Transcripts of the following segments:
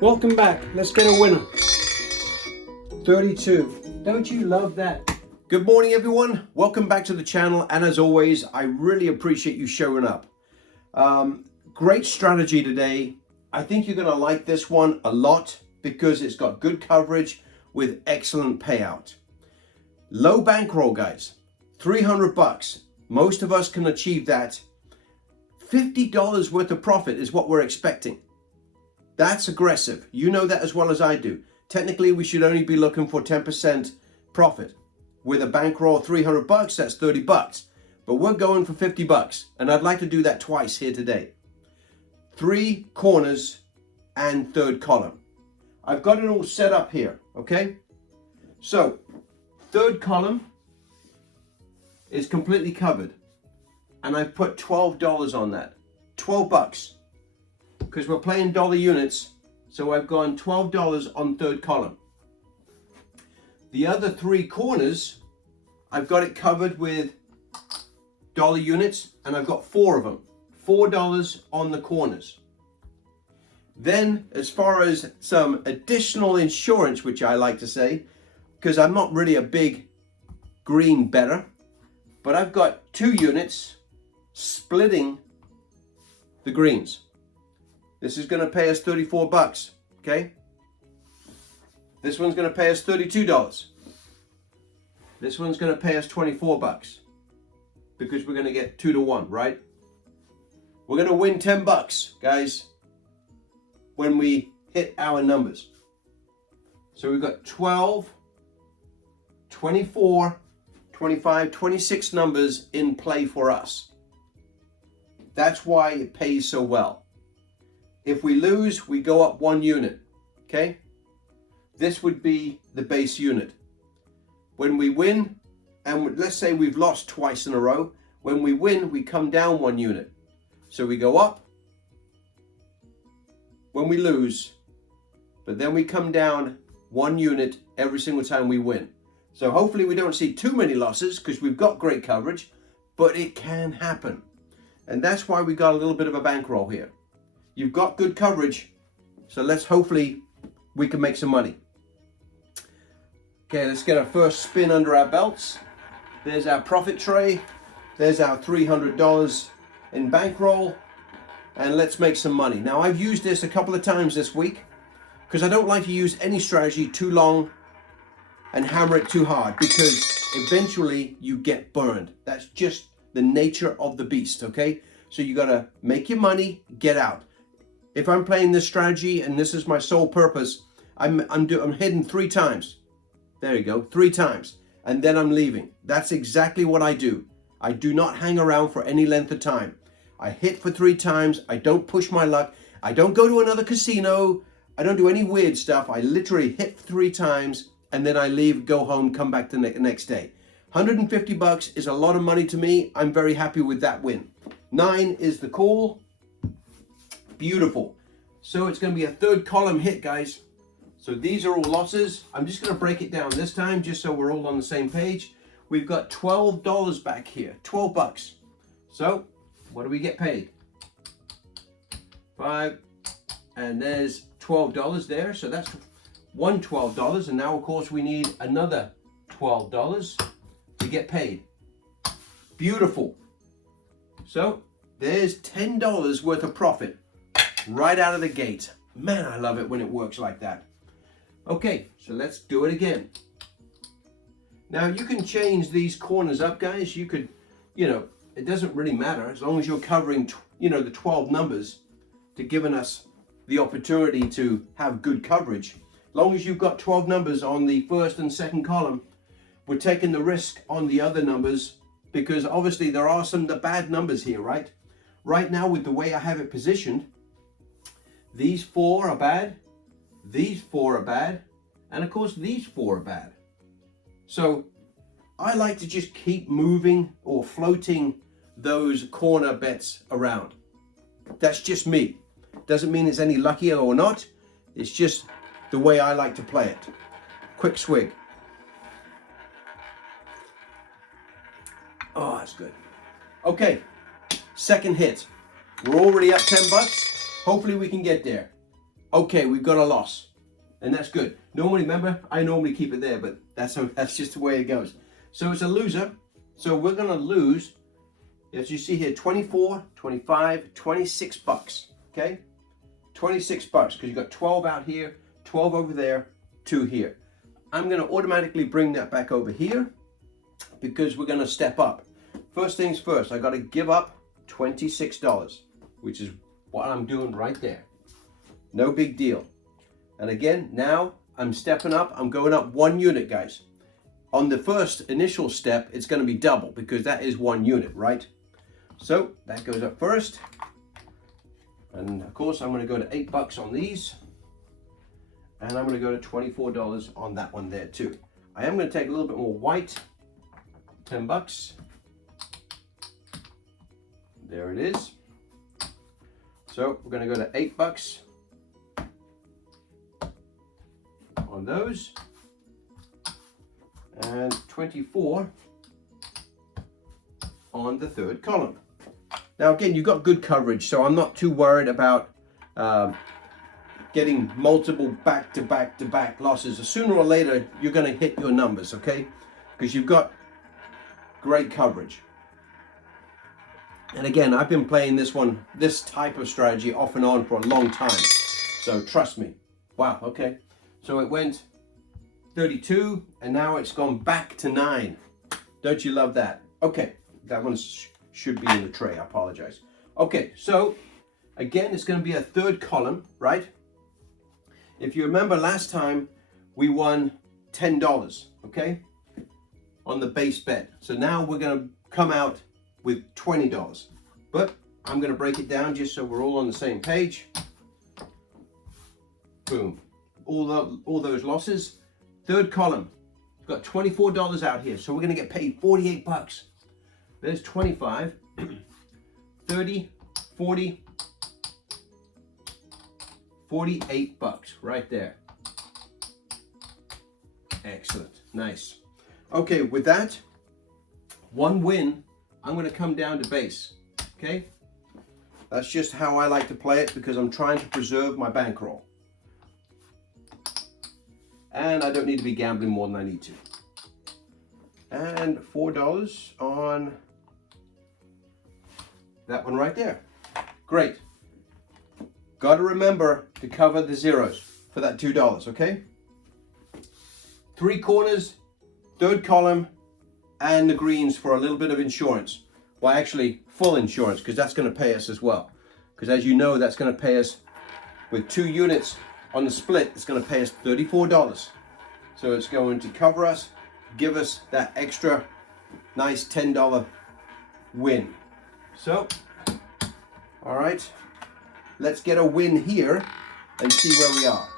Welcome back. Let's get a winner. 32. Don't you love that? Good morning, everyone. Welcome back to the channel. And as always, I really appreciate you showing up. Great strategy today. I think you're going to like this one a lot because it's got good coverage with excellent payout. Low bankroll, guys. 300 bucks. Most of us can achieve that. $50 worth of profit is what we're expecting. That's aggressive. You know that as well as I do. Technically, we should only be looking for 10% profit. With a bankroll of 300 bucks, that's 30 bucks. But we're going for 50 bucks. And I'd like to do that twice here today. 3 corners and third column. I've got it all set up here, okay? So, third column is completely covered. And I've put $12 on that. 12 bucks. Because we're playing dollar units, so I've gone $12 on third column. The other 3 corners, I've got it covered with dollar units, and I've got 4 of them. $4 on the corners. Then, as far as some additional insurance, which I like to say, because I'm not really a big green bettor, but I've got 2 units splitting the greens. This is going to pay us 34 bucks, okay? This one's going to pay us $32. This one's going to pay us 24 bucks because we're going to get 2 to 1, right? We're going to win 10 bucks, guys, when we hit our numbers. So we've got 12, 24, 25, 26 numbers in play for us. That's why it pays so well. If we lose, we go up 1 unit, okay? This would be the base unit. When we win, and let's say we've lost twice in a row, when we win, we come down 1 unit. So we go up when we lose, but then we come down 1 unit every single time we win. So hopefully we don't see too many losses because we've got great coverage, but it can happen. And that's why we got a little bit of a bankroll here. You've got good coverage, so let's hopefully we can make some money. Okay, let's get our first spin under our belts. There's our profit tray. There's our $300 in bankroll. And let's make some money. Now, I've used this a couple of times this week because I don't like to use any strategy too long and hammer it too hard because eventually you get burned. That's just the nature of the beast, okay? So you gotta make your money, get out. If I'm playing this strategy and this is my sole purpose, I'm hitting 3 times. There you go, 3 times. And then I'm leaving. That's exactly what I do. I do not hang around for any length of time. I hit for 3 times. I don't push my luck. I don't go to another casino. I don't do any weird stuff. I literally hit 3 times and then I leave, go home, come back the next day. 150 bucks is a lot of money to me. I'm very happy with that win. 9 is the call. Beautiful. So it's going to be a third column hit, guys. So these are all losses. I'm just going to break it down this time just so we're all on the same page. We've got $12 back here, 12 bucks. So what do we get paid? 5, and there's $12 there. So that's one $12. And now, of course, we need another $12 to get paid. Beautiful. So there's $10 worth of profit right out of the gate. Man, I love it when it works like that. Okay, so let's do it again. Now you can change these corners up, guys. You could, it doesn't really matter as long as you're covering, the 12 numbers to giving us the opportunity to have good coverage. As long as you've got 12 numbers on the first and second column, we're taking the risk on the other numbers because obviously there are some the bad numbers here, right? Right now with the way I have it positioned, these 4 are bad, these 4 are bad, and of course these 4 are bad. So I like to just keep moving or floating those corner bets around. That's just me. Doesn't mean it's any luckier or not. It's just the way I like to play it. Quick swig. Oh, that's good. Okay, second hit. We're already up 10 bucks. Hopefully we can get there. Okay, we've got a loss, and that's good. Normally, remember, I normally keep it there, but that's just the way it goes. So it's a loser. So we're gonna lose, as you see here, 24, 25, 26 bucks, okay? 26 bucks, because you've got 12 out here, 12 over there, 2 here. I'm gonna automatically bring that back over here because we're gonna step up. First things first, I gotta give up $26, which is what I'm doing right there. No big deal. And again, now I'm stepping up, I'm going up 1 unit, guys. On the first initial step, it's gonna be double because that is 1 unit, right? So that goes up first. And of course, I'm gonna go to 8 bucks on these. And I'm gonna go to $24 on that one there too. I am gonna take a little bit more white, 10 bucks. There it is. So we're gonna go to 8 bucks on those. And 24 on the third column. Now again, you've got good coverage, so I'm not too worried about getting multiple back-to-back losses. Sooner or later, you're going to hit your numbers, okay? Because you've got great coverage. And again, I've been playing this type of strategy off and on for a long time. So trust me. Wow, okay. So it went 32, and now it's gone back to 9. Don't you love that? Okay, that one should be in the tray. I apologize. Okay, so again, it's going to be a third column, right? If you remember last time, we won $10, okay, on the base bet. So now we're going to come out with $20. But I'm going to break it down just so we're all on the same page. Boom. All those losses. Third column, we've got $24 out here, so we're going to get paid 48 bucks. There's 25, 30, 40, 48 bucks right there. Excellent, nice. Okay, with that, 1 win, I'm going to come down to base, okay? That's just how I like to play it because I'm trying to preserve my bankroll. And I don't need to be gambling more than I need to. And $4 on that one right there. Great. Got to remember to cover the zeros for that $2, okay? 3 corners, third column, and the greens for a little bit of insurance. Well, actually, full insurance, because that's going to pay us as well. Because as you know, that's going to pay us with 2 units on the split. It's going to pay us $34. So it's going to cover us, give us that extra nice $10 win. So, all right, let's get a win here and see where we are.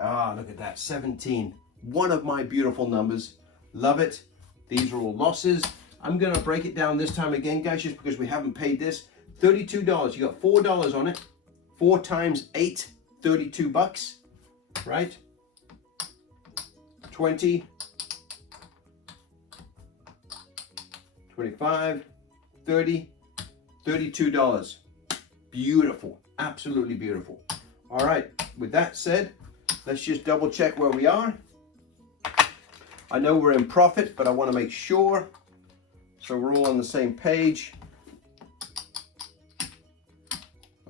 Ah, look at that, 17. One of my beautiful numbers. Love it. These are all losses. I'm going to break it down this time again, guys, just because we haven't paid this. $32. You got $4 on it. 4 times 8, 32 bucks, right? 20, 25, 30, $32. Beautiful, absolutely beautiful. All right, with that said, let's just double check where we are. I know we're in profit, but I want to make sure. So we're all on the same page.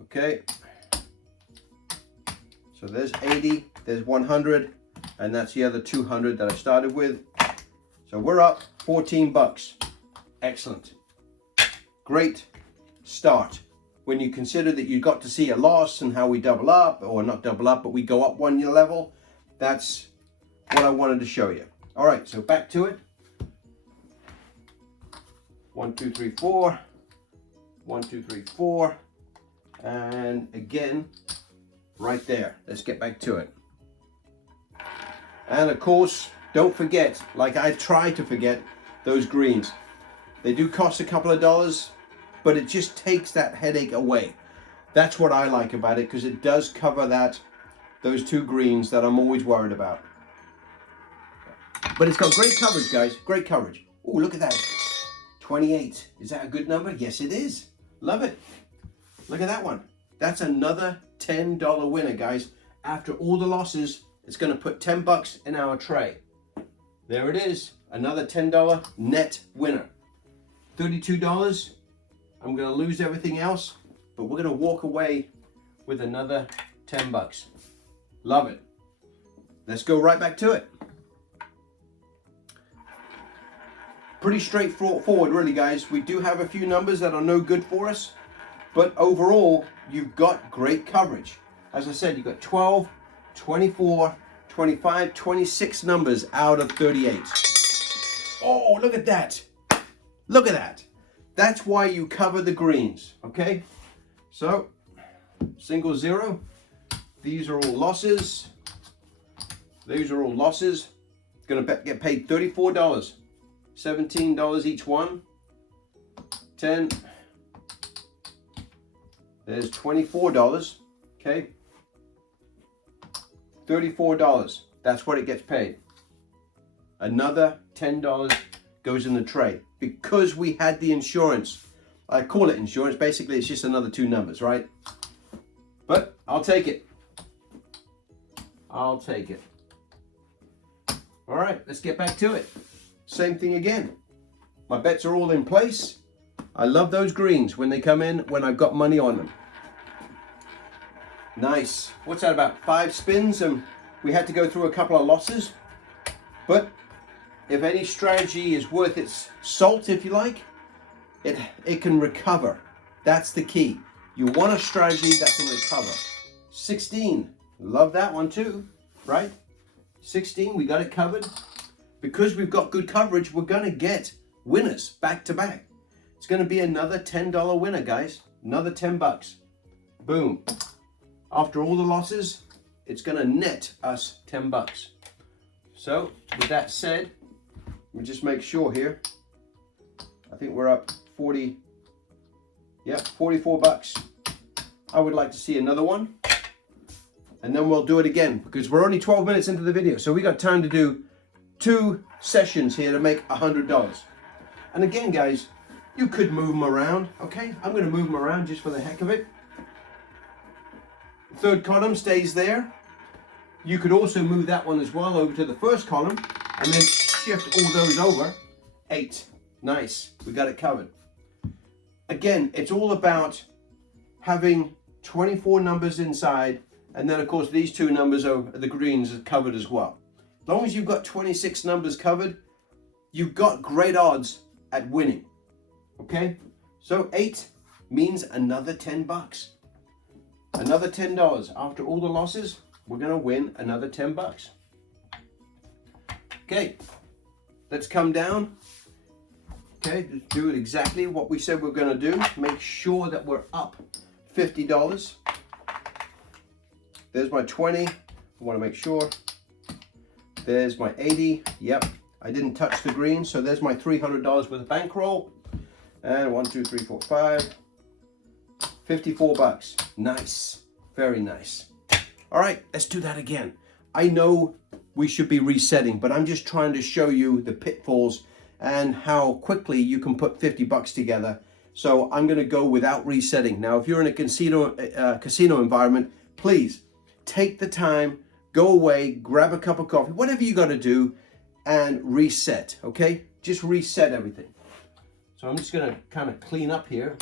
Okay. So there's 80, there's 100, and that's the other 200 that I started with. So we're up 14 bucks. Excellent. Great start. When you consider that you got to see a loss and how we double up, or not double up, but we go up 1 level, that's what I wanted to show you. All right, so back to it. 1, 2, 3, 4. 1, 2, 3, 4. And again, right there. Let's get back to it. And of course, don't forget, like I try to forget, those greens. They do cost a couple of dollars, but it just takes that headache away. That's what I like about it, because it does cover those 2 greens that I'm always worried about. But it's got great coverage, guys. Great coverage. Oh, look at that. 28. Is that a good number? Yes, it is. Love it. Look at that one. That's another $10 winner, guys. After all the losses, it's going to put 10 bucks in our tray. There it is, another $10 net winner. $32. I'm going to lose everything else, but we're going to walk away with another 10 bucks. Love it. Let's go right back to it. Pretty straightforward, really, guys. We do have a few numbers that are no good for us, but overall, you've got great coverage. As I said, you've got 12, 24, 25, 26 numbers out of 38. Oh, look at that. Look at that. That's why you cover the greens, okay? So, single zero. These are all losses. These are all losses. Gonna get paid $34. $17 each one. 10. There's $24, okay? $34, that's what it gets paid. Another $10 goes in the tray because we had the insurance. I call it insurance, basically it's just another two numbers, right? But I'll take it. I'll take it. All right, let's get back to it. Same thing again. My bets are all in place. I love those greens when they come in, when I've got money on them. Nice. What's that, about 5 spins? And we had to go through a couple of losses. But if any strategy is worth its salt, if you like, it can recover. That's the key. You want a strategy that can recover. 16. Love that one too, right? 16, we got it covered. Because we've got good coverage, we're going to get winners back to back. It's going to be another $10 winner, guys. Another 10 bucks. Boom. After all the losses, it's going to net us 10 bucks. So, with that said, we just make sure here. I think we're up 40. Yep, 44 bucks. I would like to see another one. And then we'll do it again because we're only 12 minutes into the video. So we got time to do 2 sessions here to make $100. And again, guys, you could move them around, okay? I'm going to move them around just for the heck of it. Third column stays there. You could also move that one as well over to the first column and then shift all those over. 8. Nice. We got it covered. Again, it's all about having 24 numbers inside, and then of course these 2 numbers over the greens are covered as well. As long as you've got 26 numbers covered, you've got great odds at winning. Okay? So 8 means another 10 bucks. Another $10. After all the losses, we're going to win another 10 bucks. Okay. Let's come down. Okay, just do it exactly what we said we're going to do. Make sure that we're up $50. There's my 20. I want to make sure. There's my 80. Yep, I didn't touch the green, so there's my $300 worth of bankroll. And 1, 2, 3, 4, 5. 54 bucks. Nice. Very nice. All right, let's do that again. I know we should be resetting, but I'm just trying to show you the pitfalls and how quickly you can put 50 bucks together. So I'm going to go without resetting. Now, if you're in a casino environment, please take the time, go away, grab a cup of coffee, whatever you got to do, and reset, okay? Just reset everything. So I'm just going to kind of clean up here,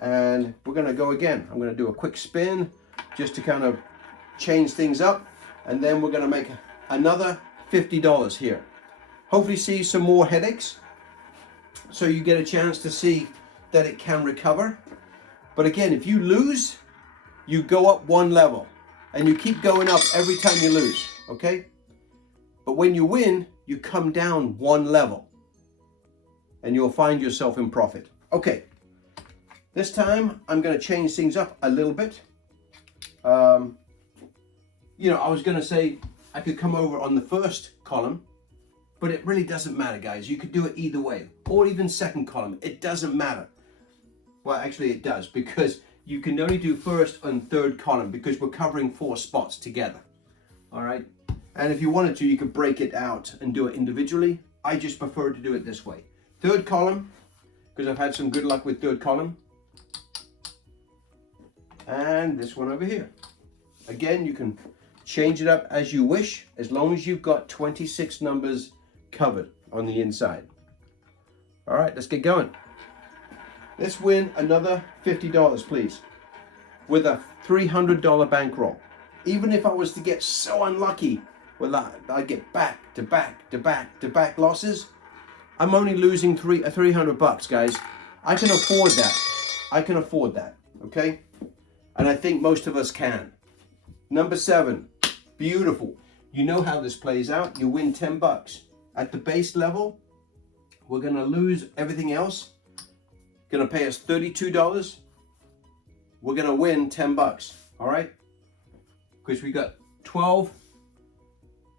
and we're going to go again. I'm going to do a quick spin just to kind of change things up, and then we're going to make another $50 here. Hopefully see some more headaches, so you get a chance to see that it can recover. But again, if you lose, you go up 1 level, and you keep going up every time you lose, okay? But when you win, you come down 1 level, and you'll find yourself in profit. Okay, this time I'm going to change things up a little bit. You know, I was going to say I could come over on the first column, but it really doesn't matter, guys. You could do it either way, or even second column. It doesn't matter. Well, actually it does, because you can only do first and third column because we're covering 4 spots together. All right. And if you wanted to, you could break it out and do it individually. I just prefer to do it this way. Third column, because I've had some good luck with third column. and this one over here. Again, you can change it up as you wish, as long as you've got 26 numbers covered on the inside. All right, let's get going. Let's win another $50, please, with a $300 bankroll. Even if I was to get so unlucky, well, I get back to back to back to back losses, I'm only losing $300, guys. I can afford that. I can afford that, okay? And I think most of us can. Number 7, beautiful. You know how this plays out. You win $10. At the base level, we're gonna lose everything else. Gonna pay us $32. We're gonna win $10, all right? Because we got 12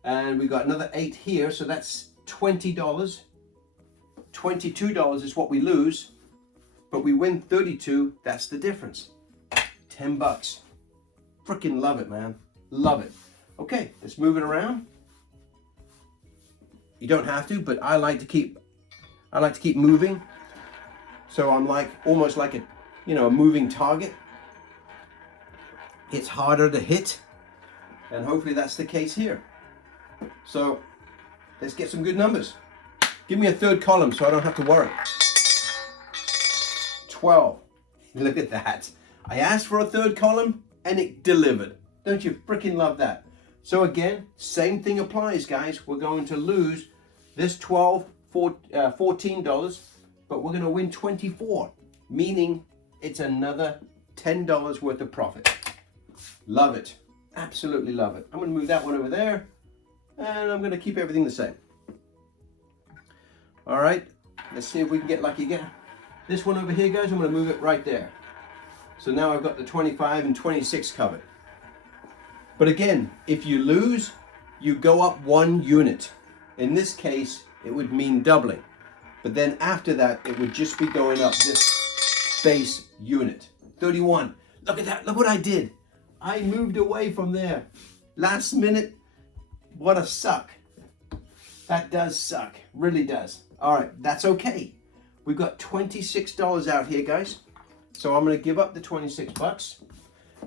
and we got another 8 here, so that's $20. $22 is what we lose, but we win 32, that's the difference. $10. Freaking love it, man. Love it. Okay, let's move it around. You don't have to, but I like to keep moving. So I'm like almost like a moving target. It's harder to hit, and hopefully that's the case here. So let's get some good numbers. Give me a third column so I don't have to worry. 12. Look at that. I asked for a third column and it delivered. Don't you freaking love that? So again, same thing applies, guys. We're going to lose this $14, but we're going to win 24, meaning it's another $10 worth of profit. Love it. Absolutely love it. I'm going to move that one over there, and I'm going to keep everything the same. All right, let's see if we can get lucky again. This one over here, guys, I'm going to move it right there. So now I've got the 25 and 26 covered. But again, if you lose, you go up 1 unit. In this case, it would mean doubling. But then after that, it would just be going up this base unit. 31. Look at that. Look what I did. I moved away from there. Last minute. What a suck. That does suck. Really does. All right. That's okay. We've got $26 out here, guys. So I'm going to give up the $26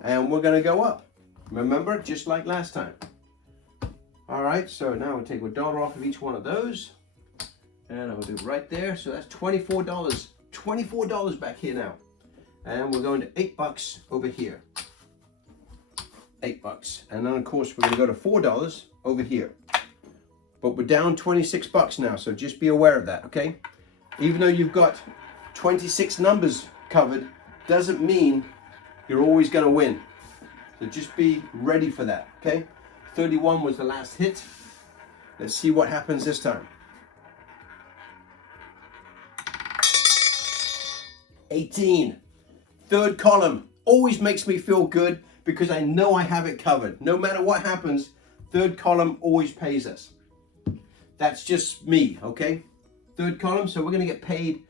and we're going to go up. Remember, just like last time. All right. So now we'll take $1 off of each one of those. And I'll do it right there. So that's $24. $24 back here now. And we're going to $8 over here. $8. And then of course we're going to go to $4 over here. But we're down $26 now. So just be aware of that, okay? Even though you've got 26 numbers covered, doesn't mean you're always going to win. So just be ready for that, okay? 31 was the last hit. Let's see what happens this time. 18. Third column always makes me feel good because I know I have it covered. No matter what happens, third column always pays us. That's just me, okay? Third column, so we're gonna get paid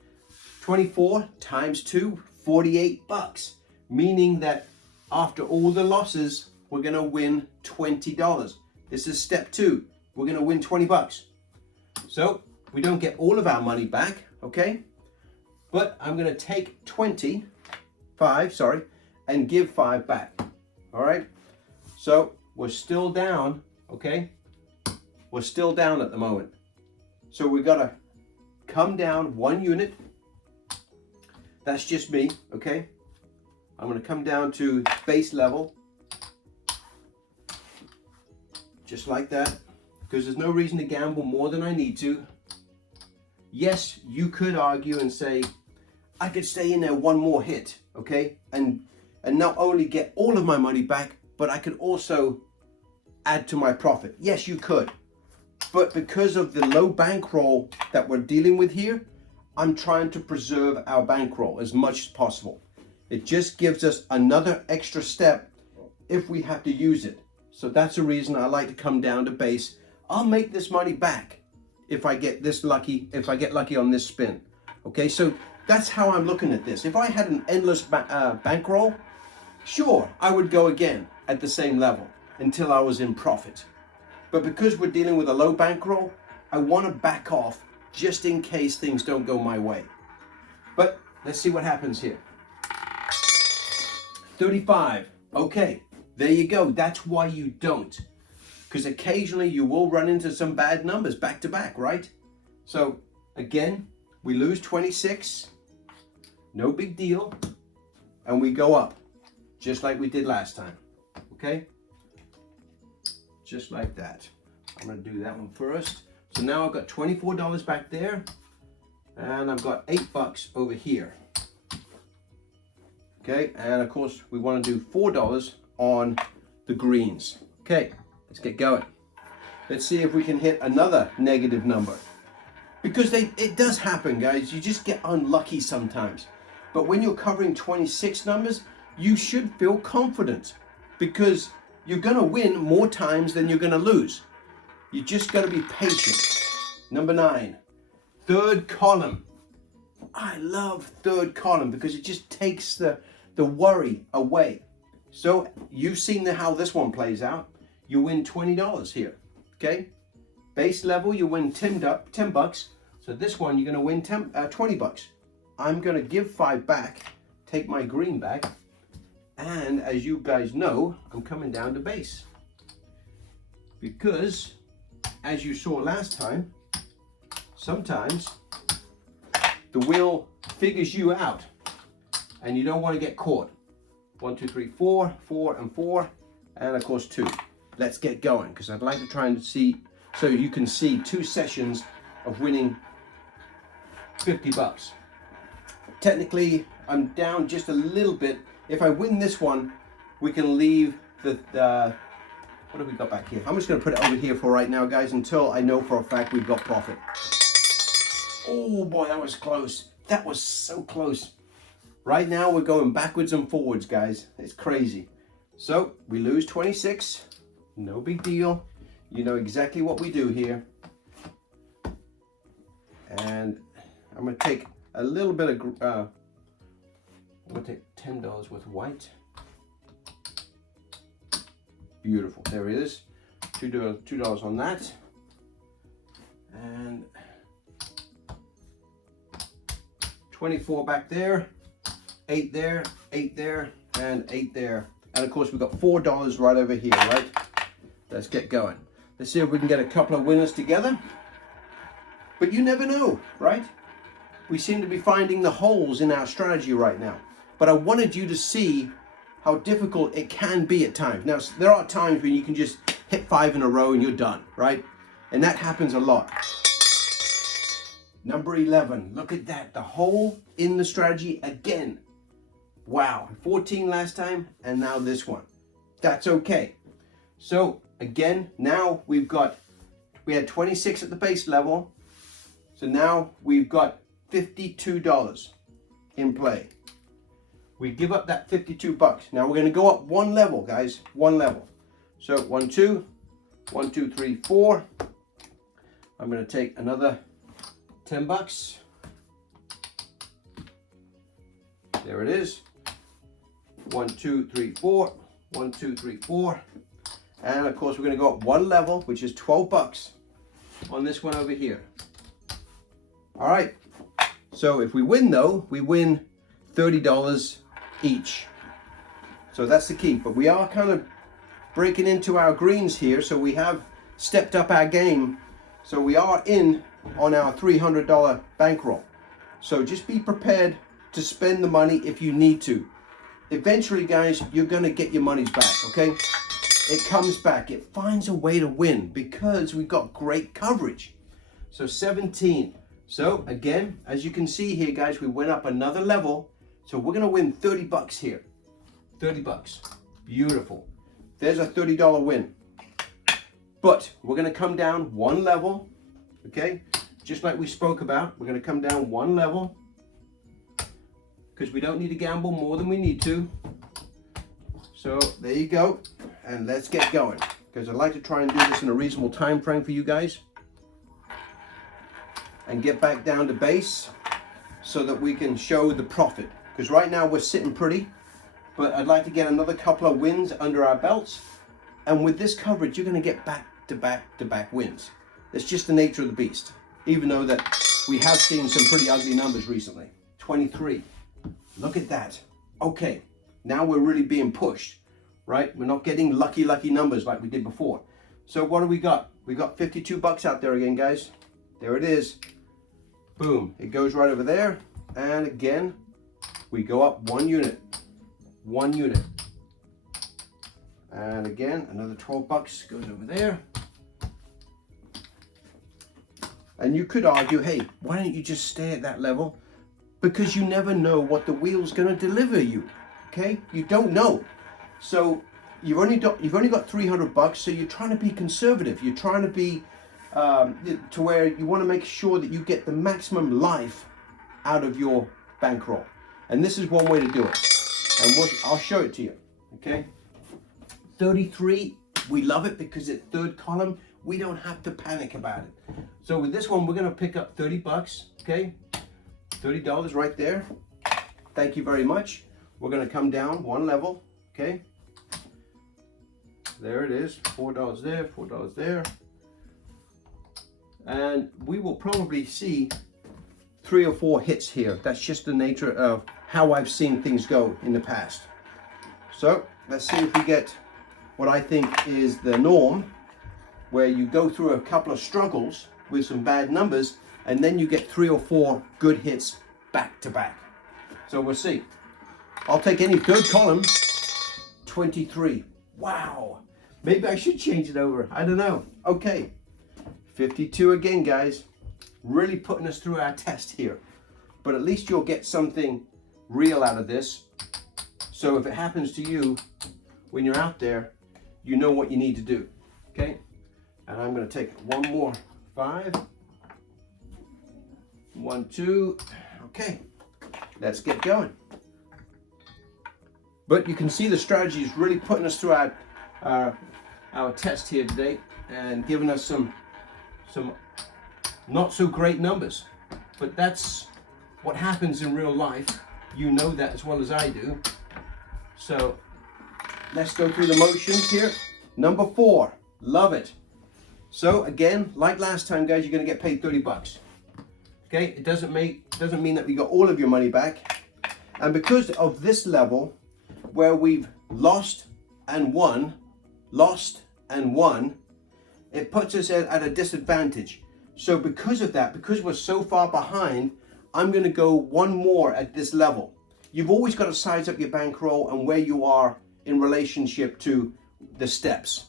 24 times 2, $48, meaning that after all the losses, we're gonna win $20. This is step 2. We're gonna win $20. So we don't get all of our money back, okay? But I'm gonna take 5, and give 5 back, all right? So we're still down, okay? We're still down at the moment. So we gotta come down 1 unit. That's just me, okay? I'm gonna come down to base level. Just like that, because there's no reason to gamble more than I need to. Yes, you could argue and say, I could stay in there 1 more hit, okay? And not only get all of my money back, but I could also add to my profit. Yes, you could. But because of the low bankroll that we're dealing with here, I'm trying to preserve our bankroll as much as possible. It just gives us another extra step if we have to use it. So that's the reason I like to come down to base. I'll make this money back if I get lucky on this spin. Okay, so that's how I'm looking at this. If I had an endless bankroll, sure, I would go again at the same level until I was in profit. But because we're dealing with a low bankroll, I want to back off just in case things don't go my way. But let's see what happens here. 35. Okay, there you go. That's why you don't. Because occasionally you will run into some bad numbers back to back, right? So again, we lose 26. No big deal. And we go up, just like we did last time. Okay? Just like that. I'm going to do that one first. So now I've got $24 back there. And I've got $8 over here. Okay, and of course we want to do $4 on the greens. Okay, let's get going. Let's see if we can hit another negative number. Because it does happen, guys. You just get unlucky sometimes. But when you're covering 26 numbers, you should feel confident. Because you're going to win more times than you're going to lose. You just got to be patient. Number 9, third column. I love third column because it just takes the worry away. So you've seen how this one plays out. You win $20 here, okay? Base level, you win $10. So this one, you're gonna win $20. I'm gonna give 5 back, take my green back, and as you guys know, I'm coming down to base. Because, as you saw last time, sometimes the wheel figures you out and you don't want to get caught. 1, 2, 3, 4, 4 and 4, and of course 2. Let's get going because I'd like to try and see, so you can see 2 sessions of winning $50. Technically, I'm down just a little bit. If I win this one, we can leave the what have we got back here? I'm just going to put it over here for right now, guys, until I know for a fact we've got profit. Oh boy, that was close. That was so close. Right now we're going backwards and forwards, guys. It's crazy. So we lose 26. No big deal. You know exactly what we do here. And I'm going to take a little bit of, I'm going to take $10 worth of white. Beautiful. There it is. $2 on that. And 24 back there, 8 there, 8 there, and 8 there. And of course we've got $4 right over here, right? Let's get going. Let's see if we can get a couple of winners together. But you never know, right? We seem to be finding the holes in our strategy right now. But I wanted you to see how difficult it can be at times. Now, there are times when you can just hit 5 in a row and you're done, right? And that happens a lot. Number 11, look at that, the hole in the strategy again. Wow, 14 last time, and now this one. That's okay. So again, now we had 26 at the base level. So now we've got $52 in play. We give up that $52. Now we're gonna go up 1 level, guys, 1 level. So 1, 2, 1, 2, 3, 4. I'm gonna take another $10. There it is. 1, 2, 3, 4. 1, 2, 3, 4. And of course we're going to go up 1 level, which is $12 on this one over here. All right. So if we win though, we win $30 each. So that's the key. But we are kind of breaking into our greens here, so we have stepped up our game. So we are in on our $300 bankroll. So just be prepared to spend the money if you need to. Eventually, guys, you're gonna get your monies back, okay? It comes back, it finds a way to win because we've got great coverage. So 17. So again, as you can see here, guys, we went up another level. So we're gonna win $30 here. $30, beautiful. There's a $30 win. But we're gonna come down 1 level, okay? Just like we spoke about, we're gonna come down 1 level because we don't need to gamble more than we need to. So there you go, and let's get going because I'd like to try and do this in a reasonable time frame for you guys and get back down to base so that we can show the profit, because right now we're sitting pretty, but I'd like to get another couple of wins under our belts, and with this coverage you're going to get back to back wins. It's just the nature of the beast, even though that we have seen some pretty ugly numbers recently. 23, look at that. Okay, Now we're really being pushed, right? We're not getting lucky numbers like we did before. So what do we got? We got 52 bucks out there again, guys. There it is. Boom, it goes right over there. And again, we go up 1 unit, 1 unit. And again, another 12 bucks goes over there. And you could argue, hey, why don't you just stay at that level? Because you never know what the wheel's going to deliver you. Okay, you don't know. So you've only got 300 bucks. So you're trying to be conservative. You're trying to be to where you want to make sure that you get the maximum life out of your bankroll. And this is one way to do it. And I'll show it to you. Okay. 33. We love it because it's third column. We don't have to panic about it. So with this one, we're going to pick up 30 bucks. Okay. $30 right there. Thank you very much. We're going to come down 1 level. Okay. There it is. $4 there, $4 there. And we will probably see 3 or 4 hits here. That's just the nature of how I've seen things go in the past. So let's see if we get what I think is the norm, where you go through a couple of struggles with some bad numbers, and then you get 3 or 4 good hits back to back. So we'll see. I'll take any third column. 23. Wow. Maybe I should change it over. I don't know. Okay. 52 again, guys. Really putting us through our test here. But at least you'll get something real out of this. So if it happens to you when you're out there, you know what you need to do. Okay? And I'm going to take one more 5. 1, 2. Okay. Let's get going. But you can see the strategy is really putting us through our test here today and giving us some not so great numbers. But that's what happens in real life. You know that as well as I do. So let's go through the motions here. Number 4, love it. So again, like last time, guys, you're going to get paid 30 bucks. Okay, it doesn't mean that we got all of your money back. And because of this level where we've lost and won, it puts us at a disadvantage. So because of that, because we're so far behind, I'm going to go 1 more at this level. You've always got to size up your bankroll and where you are in relationship to the steps.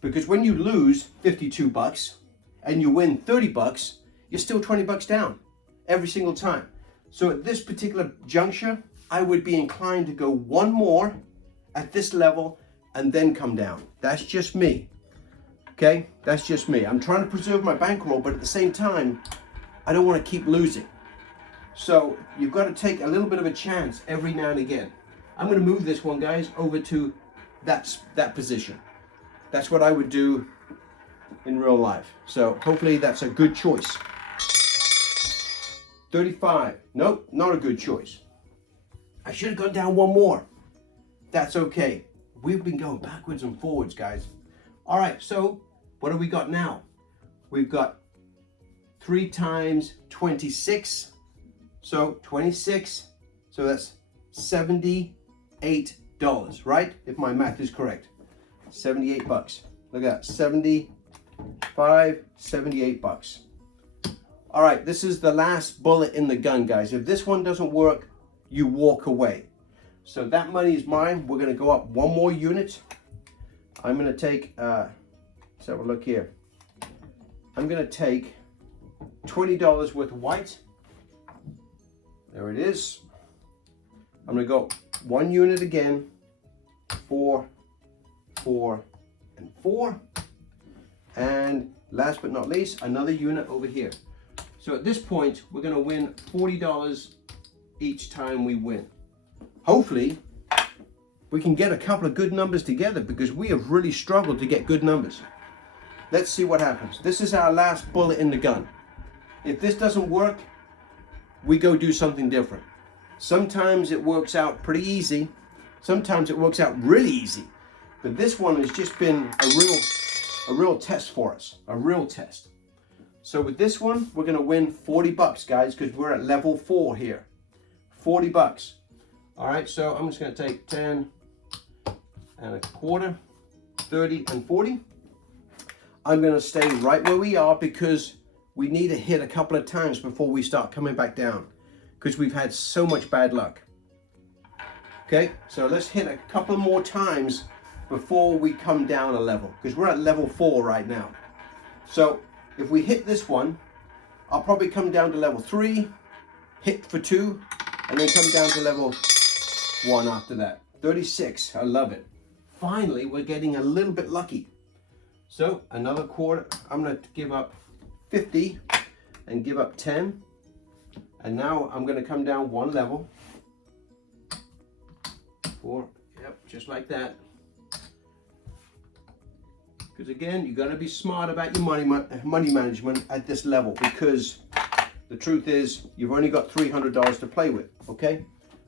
Because when you lose 52 bucks and you win 30 bucks, you're still 20 bucks down every single time. So at this particular juncture, I would be inclined to go 1 more at this level and then come down. That's just me. Okay, that's just me. I'm trying to preserve my bankroll, but at the same time, I don't want to keep losing. So you've got to take a little bit of a chance every now and again. I'm going to move this one, guys, over to that position. That's what I would do in real life. So hopefully that's a good choice. 35. Nope, not a good choice. I should have gone down 1 more. That's okay. We've been going backwards and forwards, guys. All right, so what do we got now? We've got 3 times 26. So 26. So that's $78, right? If my math is correct. 78 bucks. Look at that. 75, 78 bucks. All right, this is the last bullet in the gun, guys. If this one doesn't work, you walk away. So that money is mine. We're going to go up 1 more unit. I'm going to take, let's have a look here. I'm going to take $20 worth of white. There it is. I'm going to go 1 unit again. 4, 4, and 4. And last but not least, another unit over here. So at this point, we're going to win $40 each time we win. Hopefully, we can get a couple of good numbers together because we have really struggled to get good numbers. Let's see what happens. This is our last bullet in the gun. If this doesn't work, we go do something different. Sometimes it works out pretty easy. Sometimes it works out really easy. But this one has just been a real test for us, a real test. So with this one, we're going to win 40 bucks, guys, because we're at level 4 here. 40 bucks. All right, so I'm just going to take 10 and a quarter, 30 and 40. I'm going to stay right where we are because we need to hit a couple of times before we start coming back down because we've had so much bad luck. Okay, so let's hit a couple more times before we come down a level because we're at level 4 right now. So if we hit this one, I'll probably come down to level 3, hit for 2, and then come down to level 1 after that. 36, I love it. Finally, we're getting a little bit lucky. So another quarter, I'm going to give up 50 and give up 10. And now I'm going to come down 1 level. 4, yep, just like that. Because again, you got to be smart about your money management at this level because the truth is you've only got $300 to play with, okay?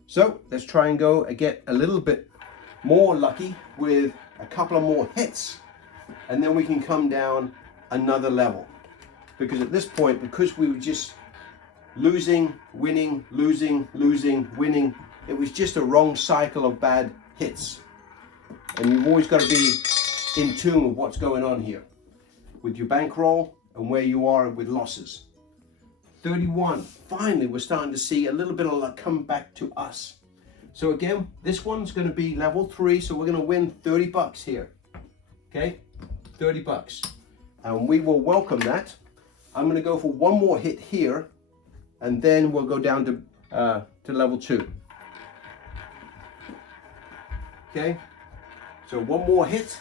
So let's try and go and get a little bit more lucky with a couple of more hits and then we can come down another level. Because at this point, because we were just losing, winning, losing, losing, winning, it was just a wrong cycle of bad hits. And you've always got to be in tune with what's going on here with your bankroll and where you are with losses. 31, finally we're starting to see a little bit of luck come back to us. So again, this one's going to be level 3, so we're going to win 30 bucks here. Okay, 30 bucks. And we will welcome that. I'm going to go for one more hit here, and then we'll go down to level 2. Okay, so one more hit.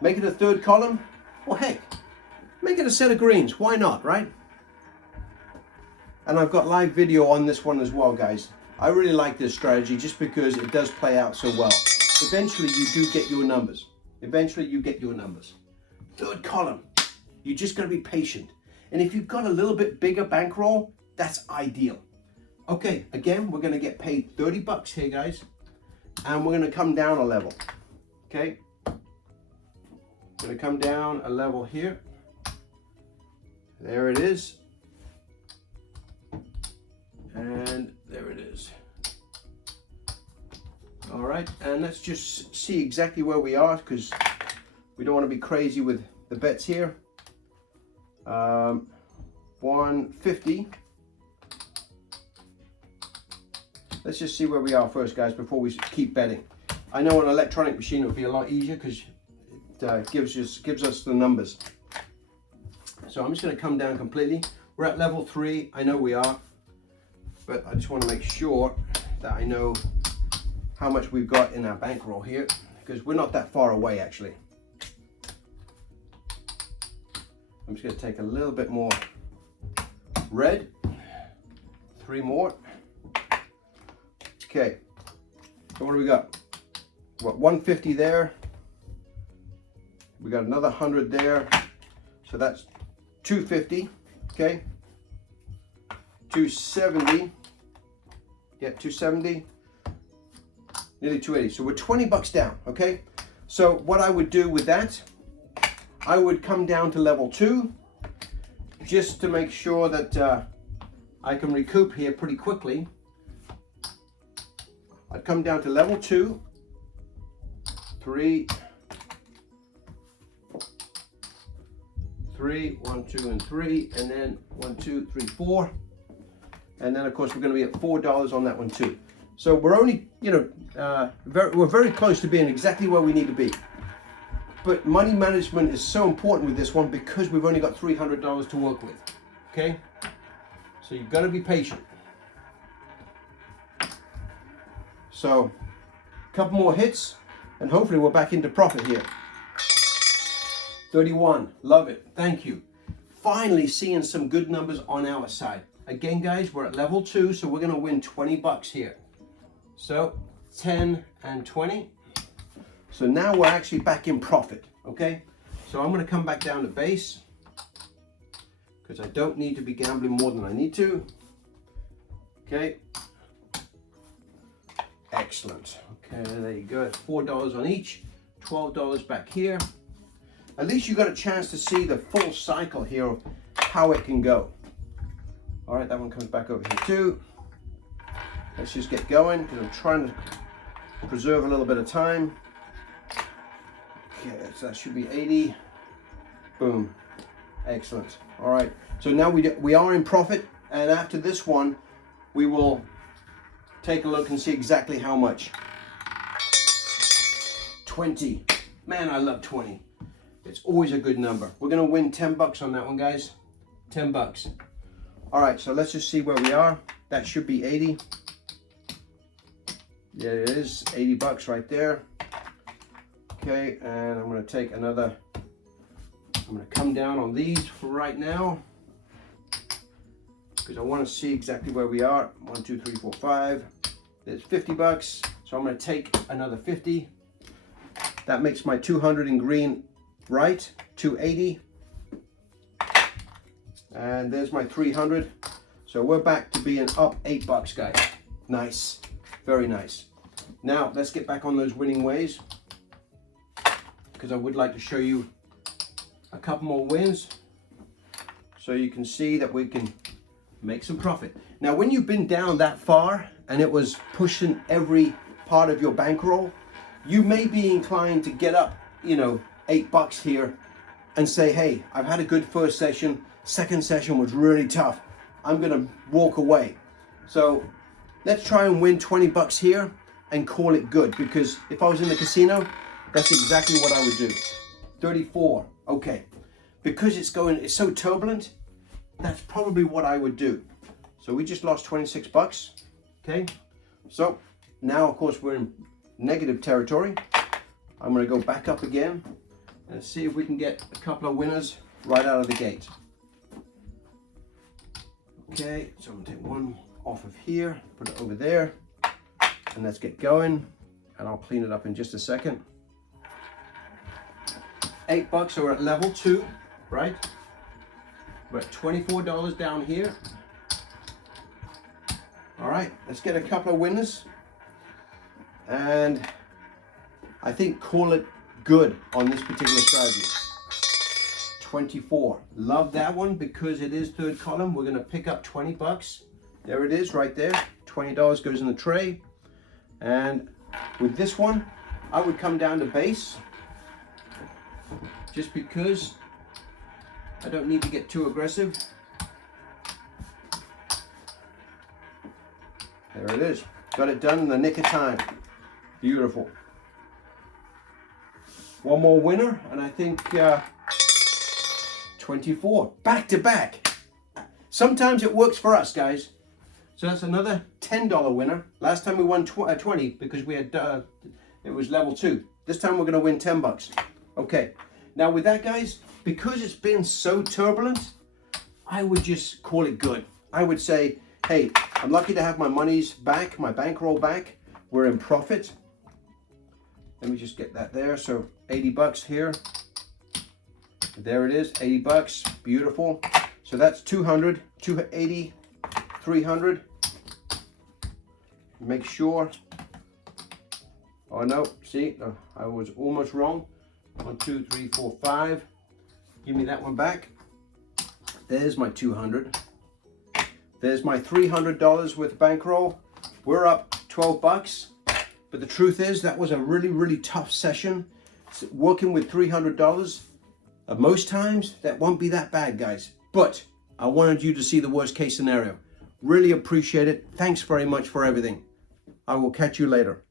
Make it a third column, or heck, make it a set of greens. Why not, right? And I've got live video on this one as well, guys. I really like this strategy just because it does play out so well. Eventually, you do get your numbers. Eventually, you get your numbers. Third column, you just got to be patient. And if you've got a little bit bigger bankroll, that's ideal. Okay, again, we're going to get paid 30 bucks here, guys. And we're going to come down a level. Okay. Going to come down a level here. There it is. And there it is. All right, and let's just see exactly where we are because we don't want to be crazy with the bets here. 150. Let's just see where we are first, guys, before we keep betting. I know an electronic machine would be a lot easier because it gives us the numbers. So I'm just going to come down completely. We're at level 3. I know we are, but I just want to make sure that I know how much we've got in our bankroll here because we're not that far away actually. I'm just going to take a little bit more red. 3 more. Okay. So what do we got? What, 150 there. We got another 100 there. So that's 250. Okay. 270. Yeah, 270. Nearly 280. So we're 20 bucks down. Okay. So what I would do with that, I would come down to level 2 just to make sure that I can recoup here pretty quickly. I'd come down to level 2, 3, 1, 2, and 3, and then 1, 2, 3, 4, and then of course we're going to be at $4 on that one too. So we're only, we're very close to being exactly where we need to be. But money management is so important with this one because we've only got $300 to work with. Okay, so you've got to be patient. So, a couple more hits, and hopefully we're back into profit here. 31, love it, thank you. Finally seeing some good numbers on our side. Again, guys, we're at level 2, so we're going to win 20 bucks here. So, 10 and 20. So now we're actually back in profit, okay? So I'm going to come back down to base because I don't need to be gambling more than I need to. Okay. Excellent. Okay, there you go. $4 on each, $12 back here. At least you got a chance to see the full cycle here of how it can go. All right, that one comes back over here too. let's just get going because I'm trying to preserve a little bit of time. Okay, so that should be 80. Boom. Excellent. All right, so now we are in profit, and after this one we will take a look and see exactly how much. 20. Man, I love 20. It's always a good number. We're gonna win 10 bucks on that one, guys. 10 bucks. All right, so let's just see where we are. That should be 80. Yeah, it is 80 bucks right there. Okay, and I'm gonna take another, I'm gonna come down on these for right now because I want to see exactly where we are. 1, 2, 3, 4, 5. There's 50 bucks. So I'm gonna take another 50. That makes my 200 in green, right? 280. And there's my 300. So we're back to being up 8 bucks, guys. Nice, very nice. Now let's get back on those winning ways, because I would like to show you a couple more wins so you can see that we can make some profit. Now, when you've been down that far and it was pushing every part of your bankroll, you may be inclined to get up, you know, 8 bucks here and say, hey, I've had a good first session. Second session was really tough. I'm gonna walk away. So let's try and win 20 bucks here and call it good, because if I was in the casino, that's exactly what I would do. 34, okay. Because it's so turbulent, that's probably what I would do. So we just lost 26 bucks, okay? So now, of course, we're in negative territory. I'm gonna go back up again and see if we can get a couple of winners right out of the gate. Okay, so I'm gonna take one off of here, put it over there, and let's get going. And I'll clean it up in just a second. 8 bucks, so we're at level 2, right? We're at $24 down here. All right, let's get a couple of winners. And I think call it good on this particular strategy. 24, love that one because it is third column. We're gonna pick up 20 bucks. There it is right there. $20 goes in the tray. And with this one, I would come down to base just because I don't need to get too aggressive. There it is. Got it done in the nick of time. Beautiful. One more winner, and I think 24. Back to back. Sometimes it works for us, guys. So that's another $10 winner. Last time we won 20 because we had it was level 2. This time we're going to win 10 bucks. Okay. Now with that, guys, because it's been so turbulent, I would just call it good. I would say, hey, I'm lucky to have my monies back, my bankroll back. We're in profit. Let me just get that there. So 80 bucks here. There it is, 80 bucks. Beautiful. So that's 200, 280, 300. Make sure. Oh no, see, no, I was almost wrong. 1, 2, 3, 4, 5. Give me that one back. There's my 200. There's my $300 worth of bankroll. We're up 12 bucks. But the truth is, that was a really, really tough session. Working with $300, most times, that won't be that bad, guys. But I wanted you to see the worst case scenario. Really appreciate it. Thanks very much for everything. I will catch you later.